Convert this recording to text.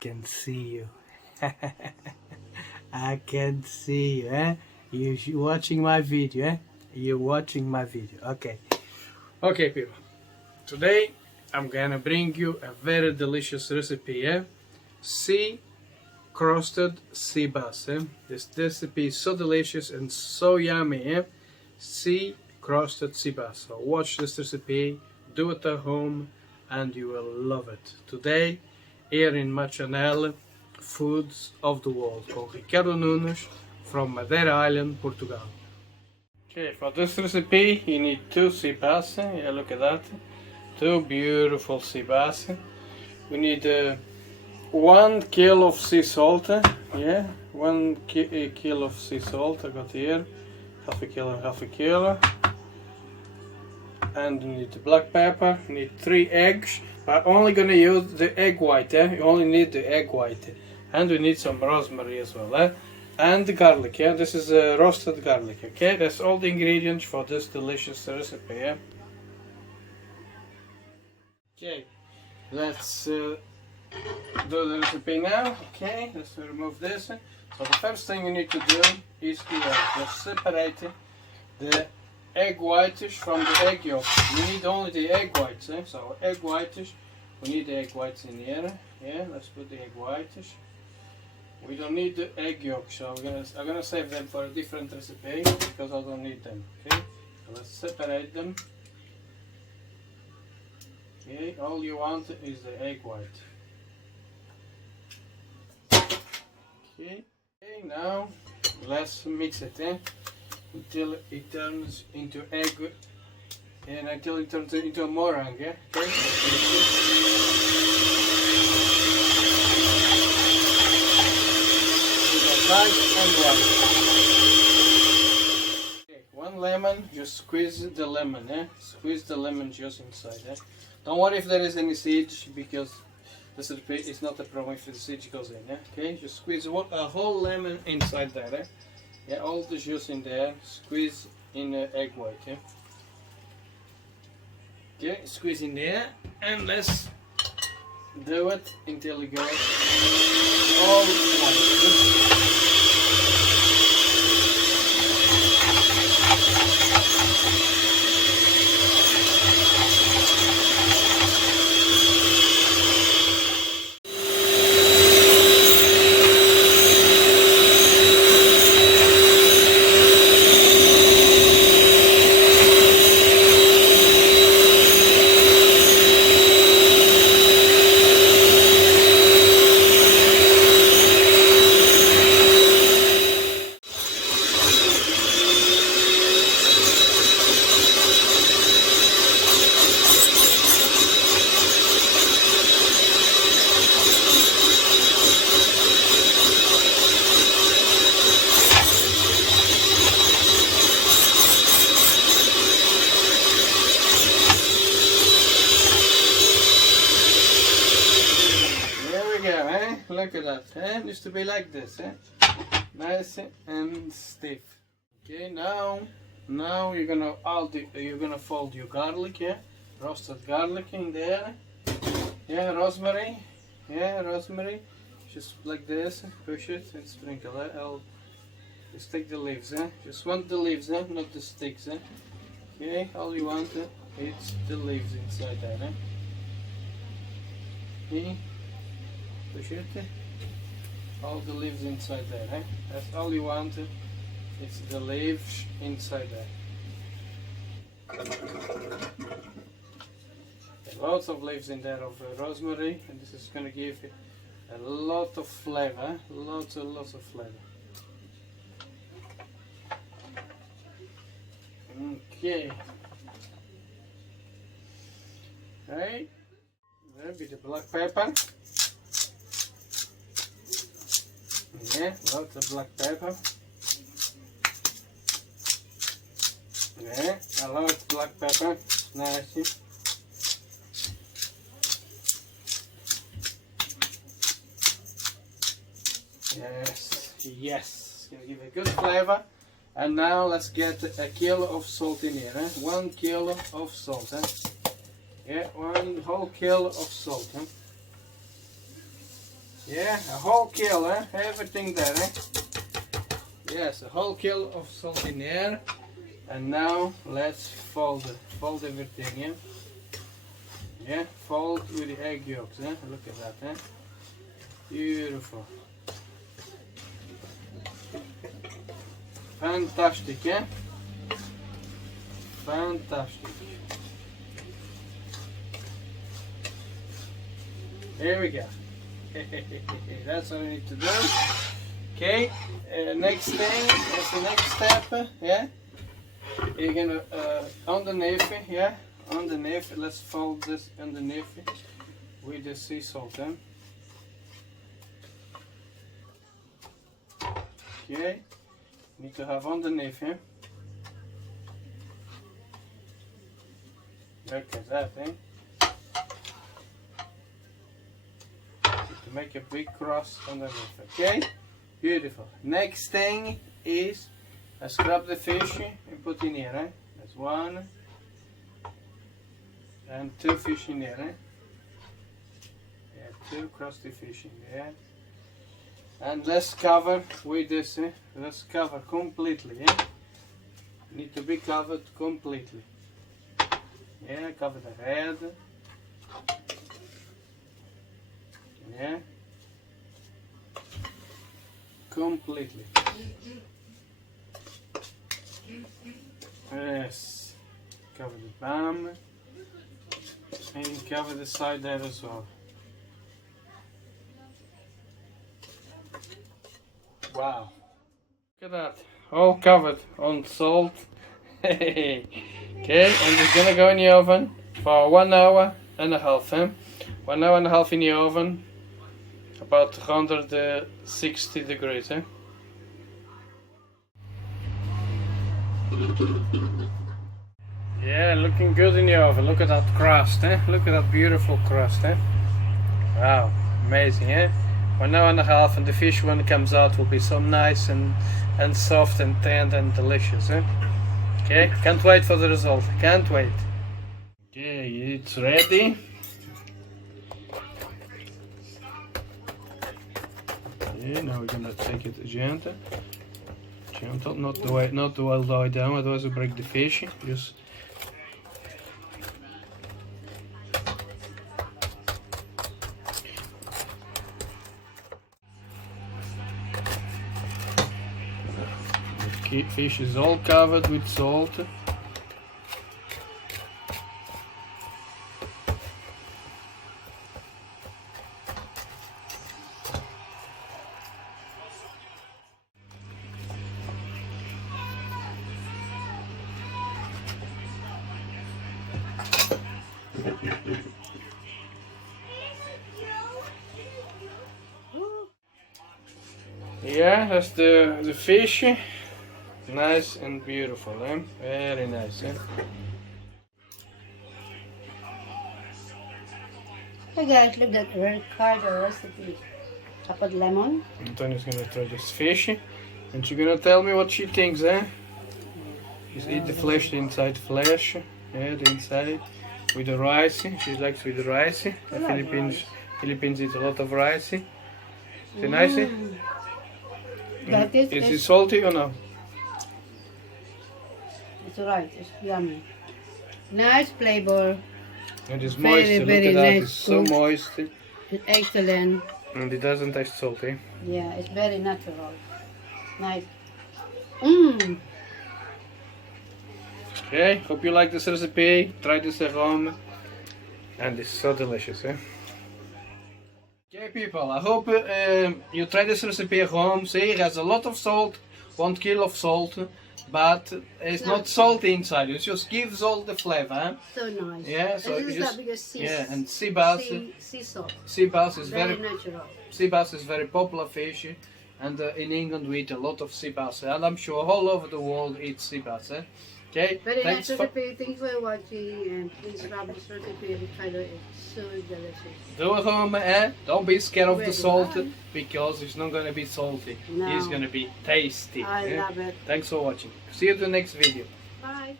can see you. I can see you, eh? You're watching my video, eh? You're watching my video. Okay. Okay, people. Today I'm gonna bring you a very delicious recipe, eh? Crusted sea bass, eh? This recipe is so delicious and so yummy, eh? Crusted sea bass. So watch this recipe, do it at home, and you will love it. Today, here in my channel, Foods of the World, called Ricardo Nunes from Madeira Island, Portugal. Okay, for this recipe you need 2 sea bass. Yeah, look at that. 2 beautiful sea bass. We need 1 kilo of sea salt. Yeah, 1 kilo of sea salt I got here. Half a kilo. And you need the black pepper. You need 3 eggs. I'm only gonna use the egg white. You only need the egg white. And we need some rosemary as well. And the garlic. Yeah, this is roasted garlic. Okay, that's all the ingredients for this delicious recipe. Yeah. Okay, let's do the recipe now. Okay, let's remove this. So the first thing you need to do is to just separate the egg whitish from the egg yolk. You need only the egg whites. So egg whitish, we need the egg whites in here. Yeah, let's put the egg whitish. We don't need the egg yolk, so I'm gonna save them for a different recipe because I don't need them. Okay, so let's separate them. Okay, all you want is the egg white. Okay, now let's mix it until it turns into egg and until it turns into a meringue. Okay. Nice and white. Okay, 1 lemon, just squeeze the lemon. Squeeze the lemon juice inside. Don't worry if there is any seeds, because this recipe is not a problem if the seeds goes in. Okay, just squeeze a whole lemon inside there. Yeah, all the juice in there. Squeeze in the egg white. Okay, squeeze in there, and let's do it until it goes all white. Look at that, it used to be like this, nice and stiff. Okay, now you're gonna fold your garlic, roasted garlic in there, rosemary, just like this, push it and sprinkle it. Just take the leaves, just want the leaves, not the sticks, okay. All you want is the leaves inside there, okay. Push it, all the leaves inside there, That's all you want, it's the leaves inside there. Lots of leaves in there of rosemary, and this is going to give a lot of flavor, lots of flavor. Okay. Right, there be the black pepper. Yeah, lots of black pepper. Yeah, a lot of black pepper. Nice. Yes, it's gonna give a good flavor. And now let's get a kilo of salt in here. 1 kilo of salt. Yeah, 1 whole kilo of salt. Yeah, a whole kilo, eh? Everything there, eh? Yes, a whole kilo of salt in there. And now let's fold everything, yeah? Yeah, fold with the egg yolks, eh? Look at that, eh? Beautiful. Fantastic, yeah? Fantastic. Here we go. That's what we need to do. Okay, next thing, that's the next step, yeah? You're gonna, underneath, yeah? Underneath, let's fold this underneath with the sea salt, eh? Okay, need to have underneath, yeah? Look at that, eh? To make a big cross underneath, okay? Beautiful. Next thing is, I scrub the fish and put in here, eh? That's 1 and 2 fish in there, eh? Yeah, 2 crusty fish in there. And let's cover with this, eh? Let's cover completely, eh? Need to be covered completely. Yeah, cover the head. Yeah. Completely. Yes. Cover the bum. And cover the side there as well. Wow. Look at that. All covered on salt. Okay, and it's gonna go in the oven for 1 hour and a half. 1 hour and a half in the oven. About 160 degrees. Yeah, looking good in the oven. Look at that crust, Look at that beautiful crust, Wow, amazing, 1 hour and a half, and the fish when it comes out will be so nice and soft and tender and delicious, Okay, can't wait for the result. Can't wait. Okay, it's ready. Okay, now we're gonna take it gentle, not the all the way down, otherwise we break the fish. Just the fish is all covered with salt. Yeah, that's the fish. Nice and beautiful, Very nice, Hey guys, look at Ricardo recipe. I put lemon. Antonio's gonna try this fish, and she's gonna tell me what she thinks, Just eat the flesh, the inside flesh, the inside with the rice. She likes with the rice. The Philippines eat a lot of rice. Is it nice? Is it salty or no? It's right, it's yummy. Nice flavor. It is moist, look at that, nice it's so moist. It's excellent. And it doesn't taste salty. Yeah, it's very natural. Nice. Okay, hope you like this recipe. Try this at home. And it's so delicious, Okay people, I hope you try this recipe at home. See, it has a lot of salt, 1 kilo of salt, but it's not salty inside. It just gives all the flavor. So nice. Yeah, so this you is just because and sea bass. Sea salt. Sea bass is Very natural. Sea bass is very popular fish, and in England we eat a lot of sea bass, and I'm sure all over the world eat sea bass. Okay. Very nice recipe. Thanks for watching, and please try this recipe. Ricardo is so delicious. Do it home, Don't be scared of the salt, because it's not going to be salty. No. It's going to be tasty. I love it. Thanks for watching. See you in the next video. Bye.